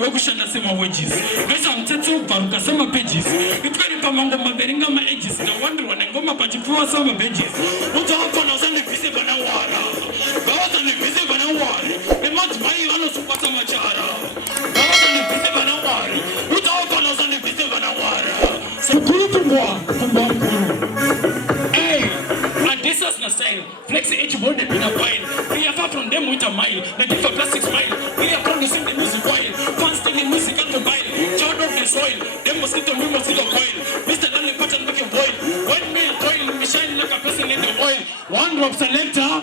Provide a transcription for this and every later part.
wekushanda sema wages. Besa mtete uparuka sema pages. Ipwani pa mango maberinga ma edges. Na wonder wanengoma pachipuwa sama pages. Uta hapa na zani pise bana wara. Gawaza ni pise bana wari. Emati mai wano supata machara. Gawaza ni pise bana wari. Uta hapa na zani pise bana wara. Sukuru tumbwa. Hey, and this is the style. Flex H board in a while. We are far from them with a mile. The different plastic smile. We are promising the music while. Constantly music at the bile. Child of the soil. Them mosquito, we mosquito coil. Mr. Lanley pattern make a boil. One meal coil, we shine like a person in the oil. One drop selector.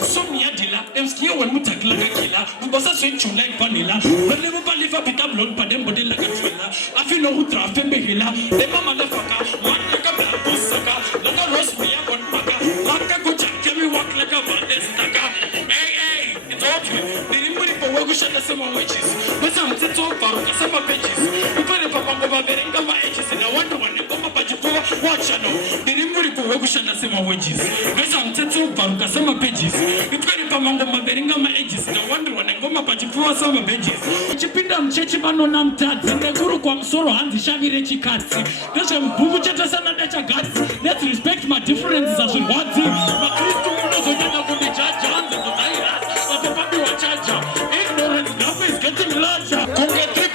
Some yadilla. Them skill when we tackle like a killer. We bossa sweet you like vanilla. But never believe a bit of blood, but them body like a thriller. I feel no who draft and be healer. Them a motherfucker. One like a black sucker. Like a roast me up on Maka. Maka go jack, can we walk like a bandestacker? Hey, it's okay. The remedy for Wagushana Sama witches. But some tits all for Sama pages. We put a papa Berenga edges and I wonder when they come up at you watch. The remedy for Wagushana Sama witches. But some tits all for Sama pages. We put a papa Berenga edges and I wonder when they come up at you Sama pages. Chipindam Chechibano Nam Tats and the Guru Kwam Soro and the Shavi Rechi Cats. There's a Bubu Chatasana Nacha Gats. Let's respect my differences as we want to. But Christo knows what you're going to judge on the Naira. But the Papi was charger. Ignorance enough is getting larger. Kunga 3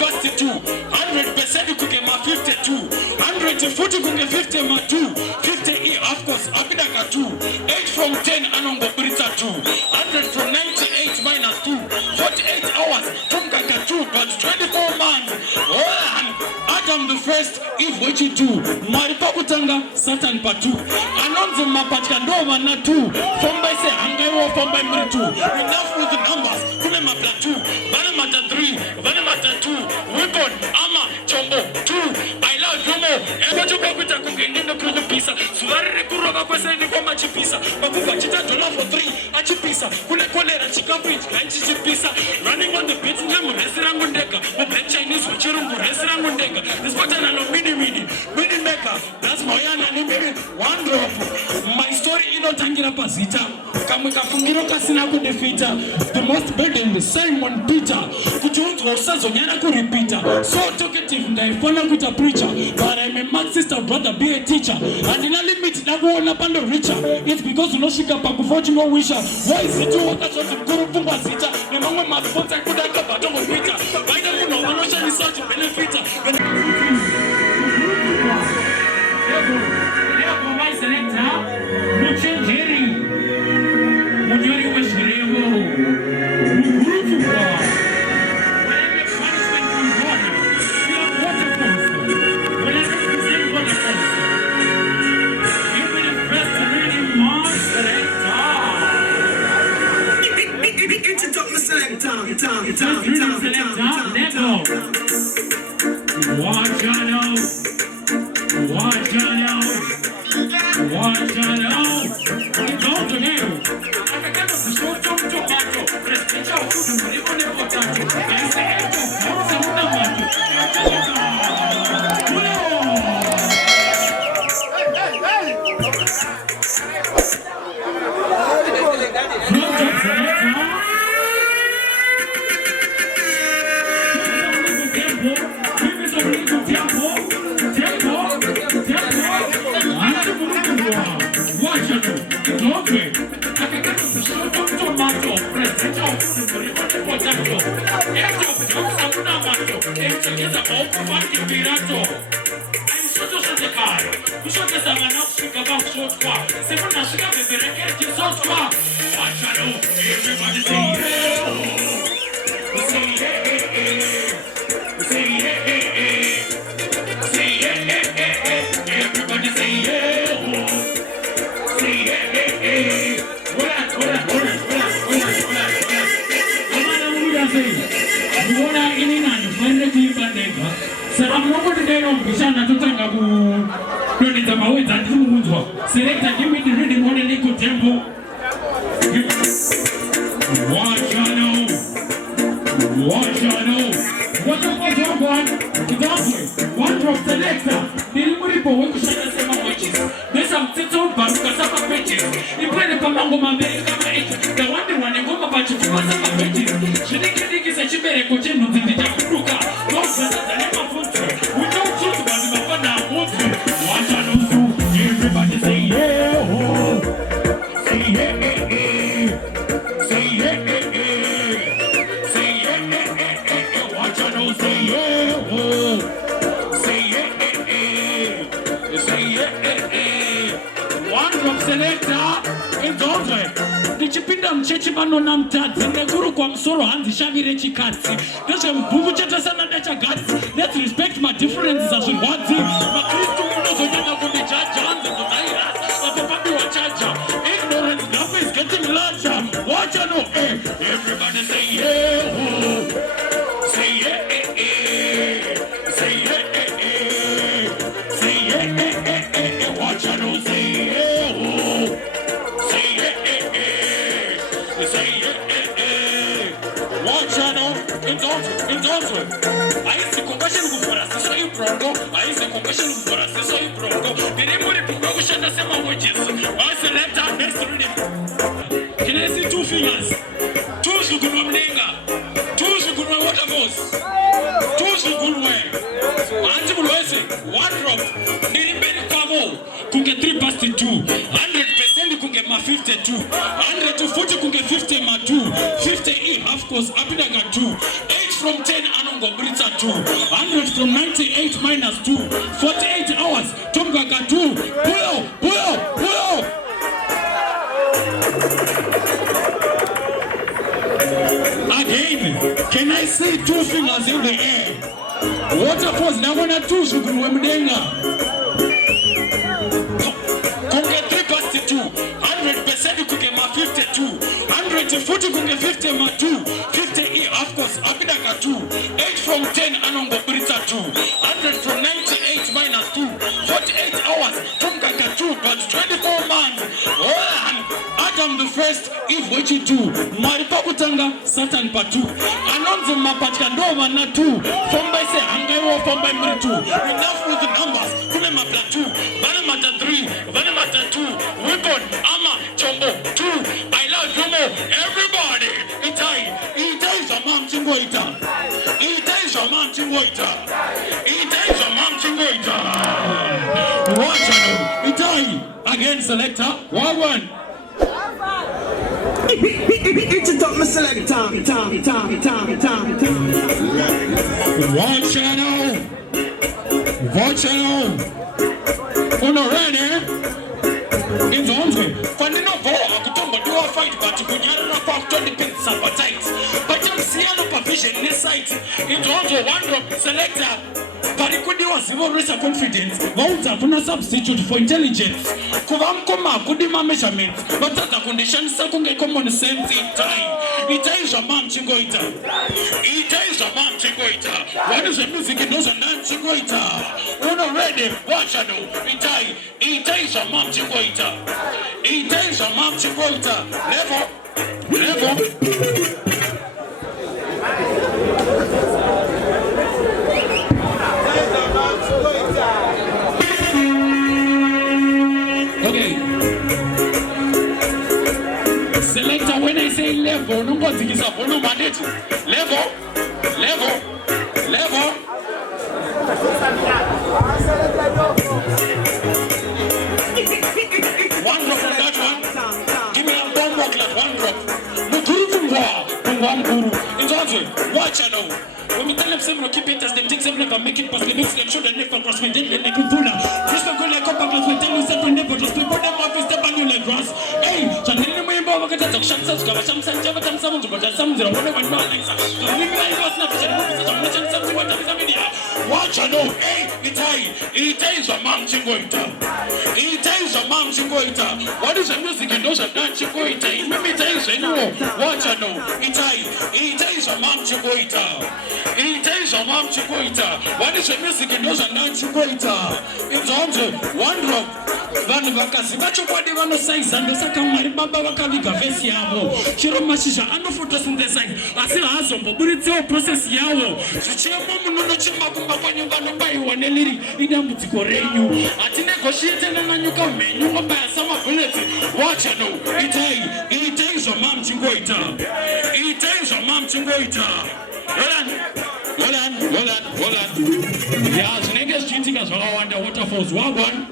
2. 100% you could get my 52. 140 could get 50 my 2. 50 E, of course, Abidaka 2. 8 from 10, Anongo Brita 2. 100 from 98 minus 2. 48 hours, Tungaka 2, but 24 months. Adam the first, if what you do, Maripakutanga, Satan part 2. Anonzo Mapachkandova na 2. From by say, Angayo from by me 2. Enough with the numbers. Kunemata 2. Banamata 3. Banamata 2. Weapon, Ama, Chombo 2. I love Yomo. And what you go with a cooking in the Kudu pizza. Suari Kurova was saying for much pizza. Bakuka Chita Jola for 3. Achi pizza. Kulekole and Chica Bridge, Lanchi pizza. Running on the pit, restaurant Mundeka. But Chinese with Chirungu, restaurant Mundeka. This button and mini maker. That's Moyana and one drop. My story, you know, Tangira Pasita. Kamuka Fungiro Kasinaku defeater. The most burdened Simon Peter. Kuchuntu Osazonyana could repeater. So talkative, I follow with a preacher. But I'm a Marxist, I'd rather be a teacher. And in a limit, I go on up under richer. It's because Noshika Pakufochi no wisher. Why is it you want to Guru Pumbasita? The moment my sponsor could have come out of Peter. I don't know, I'm not sure it's such a benefit. My selector, Muchen Jerry, Munyori was Revo, Murutua. When I make punishment from God, you have waterfalls. When I represent waterfalls, you will impress the really Mark selector. Watch out. Watch out! Watch out! Go to him! I can't show tomato. Let's get out to the potato. I say, Selector, give me the rhythm on the little tempo. Watch out. Watch out. What the one? One drop selector. The remedy for what you should say watches. There's some title but because of a pages. You play the Pamango the one they want to go about you for some pages. She didn't get it, she better go to the Jakuka. no, say yeah, oh. Say yeah, say yeah, One drop selector, it's over. Ndichipinda mchechi mano na mtadzi Ndekuru kwa msoro hanzi shavire chikatsi Ndeshe mbuku cheta sana dacha gatsi Let's respect my differences as wadzi Makristu munozo nyanga kundichaja Hanzi kutairas, wapopabi wachacha Ignorance enough is getting larger Watch out, everybody say yeah, oh. Say yeah, say yeah, say yeah, watch out, say yeah, oh. Say yeah, watch out, it's also. I see compassion for us, so you pronto. I see compassion for us, so you pronto. The name of the promotion is seven wages. I select our next reading. Can I see two fingers? Two Sugunamlinga, two Suguna Watermos, two Sugunwe, Antibulwese, one drop, Nilibeni Kamo, Kunge 3 past 2, 100% Kunge ma 52, 100 to 40 Kunge 50 ma 2, 50 in, of course, Abidaga 2, 8 from 10 Anongo Brita 2, 100 from 98 minus 2, 48 hours, Tongaga 2, Puyo. Again, can I see two fingers in the air? Waterfalls, now one or two Sugunu Mdenga. Kunge 3 past 2, 100% Kunge ma 52, 140 Kunge 50 ma 2, 50 E, of course, Abidaka 2, 8 from 10 Anongo Brita 2, 100 from 98 minus 2, 48 hours, Tongaga 2, but 24 months. Adam the first, Eve what you do, Maripakutanga, Satan part 2, Anonzo Mapachkandova na 2, from by say Hangairo from by 2, enough with the numbers, Kunemata 2, Vanamata 3, Vanamata 2, Weapon, Ama, Chombo 2, I love Jomo, everybody, Itai is a mom Chingoita, Itai is a mom Chingoita, Itai is a mom Chingoita, watch out, Itai, again selector, 1-1. It's a top select Tom. Watch out. Uno ready? It's on to Fanino Boa, Kutomba do a fight, but you could not talk to the pins of appetites. But you see no provision in this site. It's on to one drop selector. But it could do a civil risk of confidence. Votes are no substitute for intelligence. Kuvamkoma could be my measurements, but that's a condition second common sense in time. It is a man Chingoita. It is a man Chingoita. What is the music? It doesn't dance Chingoita. Uno ready, watch out. It is a man Chingoita. It is a man Chingoita. Level. Okay. Selector, when I say level, no one is up. No mandate. Level. One drop on that one. Give me a bomb rock like one drop. No guru. It's also watch out. When we tell them several keep it as they take several and make it possible, they should have never cross with them like a puna. Just go like a pack of tell you seven never just put them off is step on you like grass. Hey, so then the way about get a shot subscribe, some Java and some but some zero one like that. The big guy was not something what is a media. Watch out, hey, it is a man Chingoita. It is a man Chingoita. What is the music and those are done Chingoita? Maybe it is a no. Watch out, it is a man Chingoita. It is a man Chingoita. What is the music and those are done Chingoita? It's on to one drop. Van Vakasi, what you want to run a size and the second one, Baba Vakavika, Vesiamo, Chiromashisha, and the photosynthesis. I still have some, but it's all process Yawo. Chiamo, no Chimakumba, when you want to buy one, Ellie, Idamutiko Rayu. I think negotiating and you come in, you can buy some bullets. Watch it, no. It is a man Chingoita. It is a man Chingoita. Well done. Yeah, the niggas cheating as well on the waterfalls. One.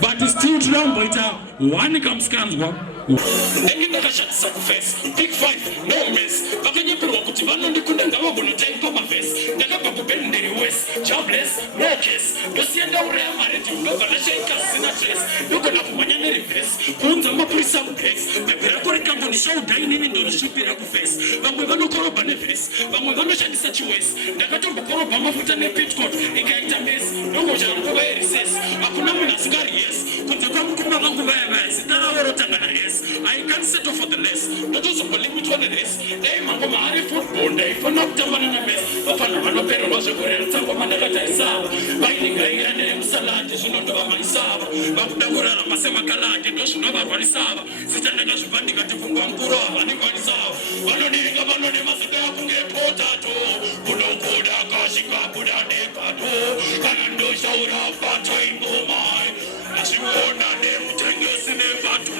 But it's still down, but one comes scans one. Then you never shut the face. Big fight, no miss. But when you put on the couldn't go on the take face. Ndakabva kubenderi west. Jobless, no case. Ndosienda ureya mareti ndobva ndashaika sina stress. Ndogona kumhanya nereverse. Kuunza mapurisa kubex. Bebe rako rikangondishaudha inini ndonosvipira kuface. Vamwe vanokoroba nevhesi. Vamwe vanoshandisa chiwesi. Ndakatombokorobha mafuta nepitcoat. Ikaita mesi. Ndongochera nguva yerecess. Hakuna munhu asingari yes. Kunze kwamukuma vangu vaya zita ravo rotanga naS. I can't settle for the less. Ndotozombolimitwa neresi. Dai mango maari football ndaifana kutambana namesi. Vafana vanopererwa zvekurera tsango mandakatarisava. Vainengaira neremusalati zvinondova maisava. Vakuda kurarama semakalati ndozvinovarwarisava. Zita ndakazvipa ndikati pfungwa mukuru havaningwanisava. Vanodiringa vanone mazita akunge potato. Kunokoda kashinga kuda nepato. Kana ndoshaura pato ingomai. Nachiona nemutengesi nepato.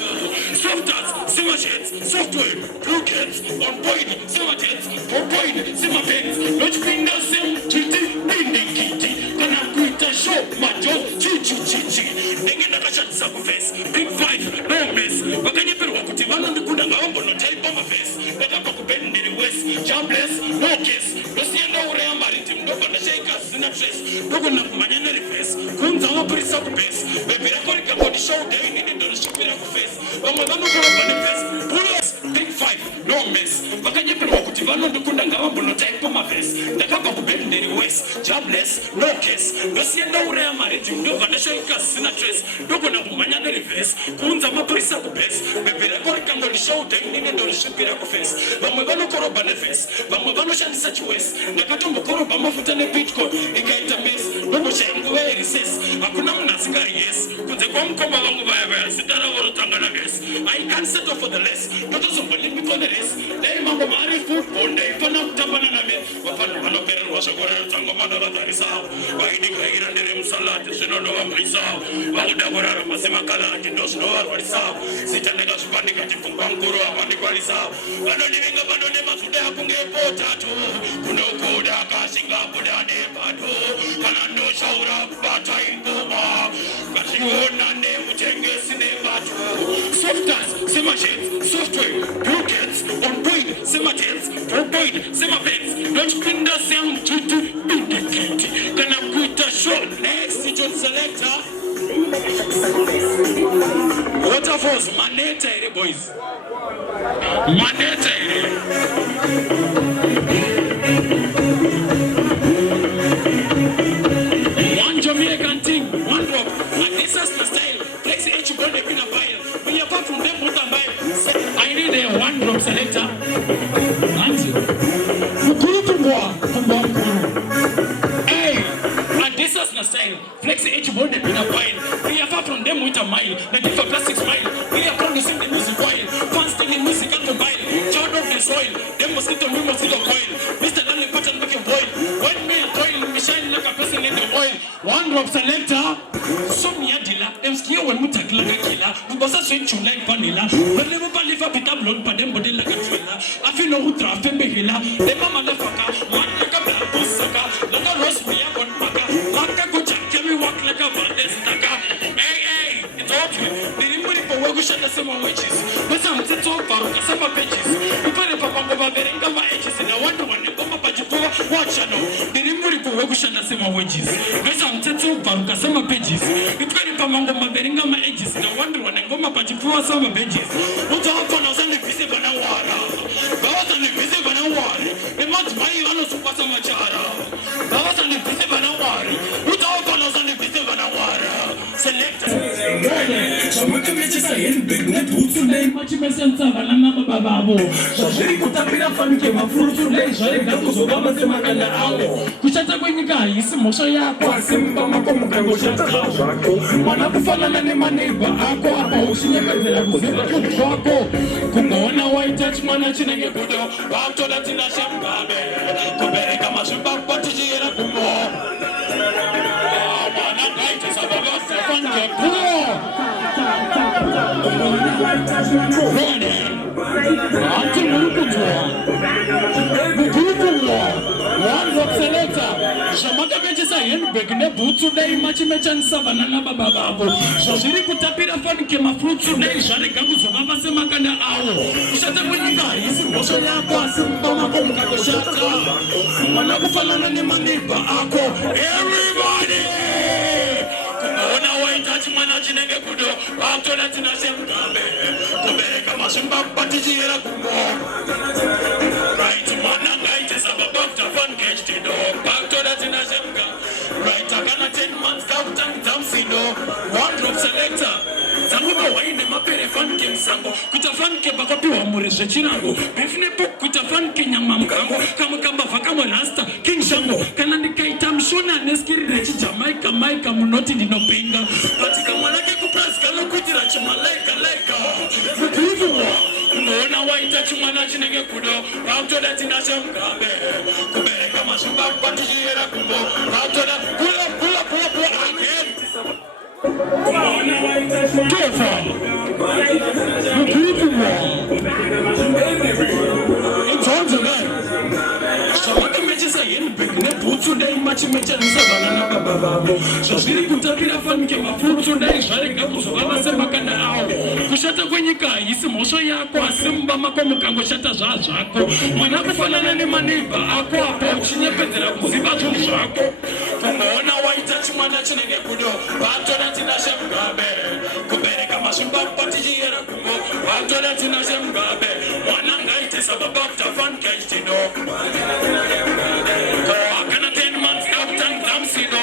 Softers, simasheds, software, blue kids, on point, simasheds, on point, simapens. Nochipinda semtiti, bindikiti. Kana kuita show, majo, chichi. Nengenda kashatisa kuface. Big five, no mess. Vakanyeperwa kuti vanondikunda ngavambonotaipa maface. Ndakabva kubenderi west. Jobless, no case. Ndosienda ureya mariti ndobva ndashaika sina stress. Ndogona kumhanya nereverse. Kuunza mapurisa kubase. Bebe rako rikangondishaudha inini ndonosvipira kuface. Vamwe vanokoroba nevhesi. Bulls, big five, no mess. Vakanyeperwa kuti vanondikunda ngavambonotaipa mavhesi. Ndakabva kubenderi west. Jobless, no case. Ndosienda ureya mariti ndobva ndashaika sina stress. Ndogona kumhanya nereverse. Kuunza mapurisa kubase. Bebe rako rikangondishaudha inini ndonosvipira kuface. Vamwe vanokoroba nevhesi. Vamwe vanoshandisa chiwesi. Ndakatombokorobha mafuta nepitcoat. Ikaita mesi. Ndongochera nguva yerecess. Hakuna munhu asingari yes. Kunze kwamukoma vangu vaya zita ravo rotanga naS. I can't settle for the less. Ndotozombolimitwa neresi. Dai mango maari football ndaifana kutambana name. Vafana vanopererwa zvekurera tsango mandakatarisava. Vainengaira neremusalati zvinondova maisava. Vakuda kurarama semakalati ndozvinovarwarisava. Zita ndakazvipa ndikati pfungwa mukuru havandikwanisava. Vanodivinga vanone mazude akunge potato. Kunokoda kashinga kuda nepato. Kana ndoshaura kubata ingoma. Vachiona nemutengesi nepato. Softers, simasheds, software, blue kids, on point, simasheds, on point, simapens. Nochipinda semtiti, bindikiti. Kana kuita show. Next, John Selector. Waterfalls, maneta ere boys. Maneta ere. One Jamaican thing, one drop. And this is the style. Flex H bond in a pile. We apart from them with a pile. I need a one drop selector. That's it. Hey, and this is the style. Flex H bond in a pile. We apart from them with a mile. The different plastic smile. We are producing the music while. Constantly music at the mile. Turn off the soil. Them mosquito, we mosquito coil. Mr. Danley pattern make a boil. When me a coil, we shine like a person in the oil. One drop selector. Somnia dila. Them skia when we tackle like a killer. We bossa sweet you like vanilla. But never believe a bit of blood, but them body like a thriller. I feel no who draft and behila. They motherfucker. One like a black pusaka. Like a roast me up on paka. Like a good jack, can we walk like a bandit staka. Hey, it's okay. They didn't put it for work, we shut the summer wages. But some set up for some pages. We put it for Bamba Berenga edges in a wonder one. Watch out, they didn't put it for work, we shut the summer wages. But some set up for some pages. We put it for Bamba Berenga edges in a wonder one and go up for some pages. What's up on us and the visible and water? Both on the visible and water. They must buy you on a super summer chara. Both on the visible and water. What's up on us and the visible and water? Select. Someone mentions a in big net boots today, much message of an another bababo. So she put up in a fun game of fruit today, so it goes over the Macana hour. Which at the winning guy is Mosaya, passing Bamako, one of the fallen and my neighbor, Aqua, she never did a Kumona white touch managing a good back to Latina Shambabe, Coberca Masuba, what is here at Kumo? One drop selector. Zvamakamechesa handbag nebhutsu dai machimechanisa vana nababa vavo. Zvazviri kutapira fanike mafrutsu dai zvarega kuzovava semakanda avo. Kushata kwenyika haisi mhosva yako asi mumba mako mukangoshata. Mwana kufanana nemaneighbor ako. Everybody! Kuona waita chimwana chinenge kudo vakutoda tinashe mugambe kubereka masvimba patichiyera kumbo. Right, mwana ngaite sababa kutafan kechtido vakutoda tinashe mugambe. Right, akana 10 months kakutangidza musido wardrobe selector dzanguva waine mapere fanike musango kuita fanike pakapiwa mhuri zvechirango bifine book kuita fanike nyama mugango kamukambavha kamwe rasta king shango kana ndikaita mushona neskiri rechijamaika maika munoti ndinopenga but kamwana kekupurazi kanokuitira chimalaika laika mukuivuwa unoona waita chimwana chinenge kudo vakutoda tinashe mugambe kubereka masvimba patichiyera kumbo vakutoda pula again. Zvazviri kutapira fanike mafurutsu dai zvarega kuzovava semakanda avo. Kushata kwenyika haisi mhosva yako asi mumba mako mukangoshata zvazvako. Mwana kufanana nemaneighbor ako apo uchinyepedzera kuziva zvinhu zvako. Unoona waita chimwana chinenge kudo vatoda tinashe mugambe kubereka masvimba patichiyera kumbo vatoda tinashe mugambe. Mwana ngaite sababa kutafan kechtido akana 10 months kakutangidza musido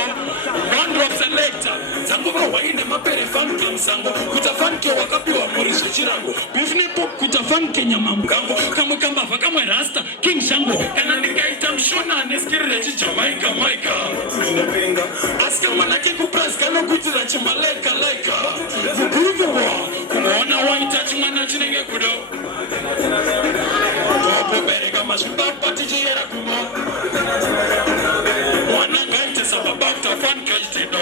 wardrobe selector dzanguva waine mapere fanike musango kuita fanike wakapiwa mhuri zvechirango bifine book kuita fanike nyama mugango kamwe kambavha kamwe rasta king shango kana ndikaita mushona neskiri rechijamaika maika asi kamwana kekupurazi kanokuitira chimalaika laika mukuruvuwa kuona waita chimwana chinenge kudo kubereka masvimba patichiyera kumbo. Mwana ngaite sababa kutafan kechtido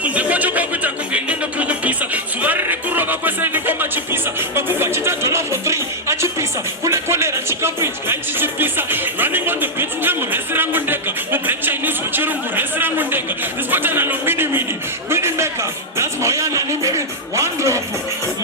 kunze kwacho kwakuita kunge endocrine-pisa zuva riri kurova kwese ndikomachipisa pakubva chita $4 achipisa kune kolera chikafu idya chichipisa running on the beat nemuresi rangu ndega mublack chinese wechirungu resi rangu ndega nisipatana nomidimidi midimeka that's moyana nemiri wardrobe.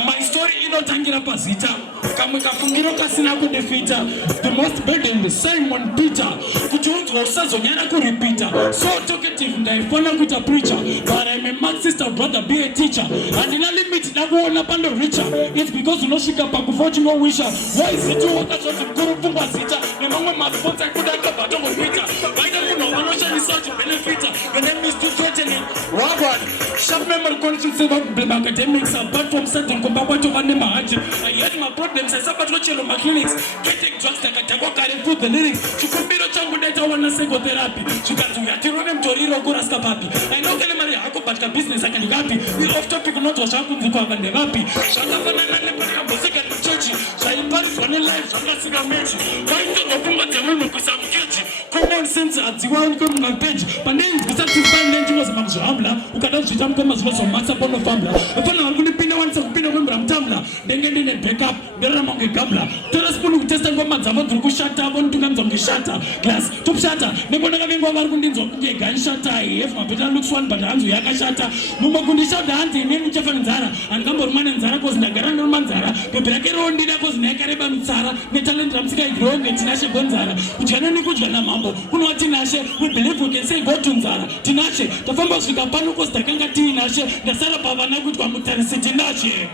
My story inotangira pazita kamwe kafungiro kasina kudefita the most burdened Simon Peter kuti unzwa usazonyara kuripita so talkative ndaifana kuita preacher but I'm a Marxist brother be a teacher handina limit ndakuona pando richer it's because unosvika pakufa chinowisha why is it wakazoti mkuru pfungwa zita nemamwe masponsor kudaka batongokuita vaita munhu vanoshandisa chibenefita your name is too threatening Robert sharp memory conscience of academics apart from certain komba kwacho vane mahaji I had my problems aisabatwa chelo maclinics getting drugs takadhakwa kare through the lyrics chikumbiro changu daita wana psychotherapy chikanzi uyatirove mutoriro kurasika papi ainokane mari hako but business akandikapi we off topic unotwa zvakunzi kwava ndevapi zvakafanana nepakamboseka chechi zvaiparidzwa nelive zvakasika mechi vaitogwa pfungwa dzemunhu kuisa mukeji common sense hadziwaoni kwemumapage paneinzwisa tisipane ndingozama kuzvihambula ukada kuzviita mukoma zvinozomasa ponofambula vapana vari kunipinda wanisa kupinda kwembura mutambula ndenge ndine backup nderarama kunge gabula tora sipuni kutesta ngoma dzavo dziri kushata vonitungamidza kunge shata glass tokushata nekondakavengwa vari kundinzwa kunge ganshata have mabeta looks one but hanzi yakashata mumwe kundishauda hanzi ineni uchafa nenzara handingambori nenzara kozi ndagara ndoruma nzara bhebhi rake rondida kozi nayakareba mitsara netalenti ramusikaidhironge tinashe gonzara kudyana nekudya namambo kunova tinashe we believe we can say go to nzara tinashe tafamba kusvika pano kozi takanga tiinashe ndasara pavana kudya mutarisi tinashe.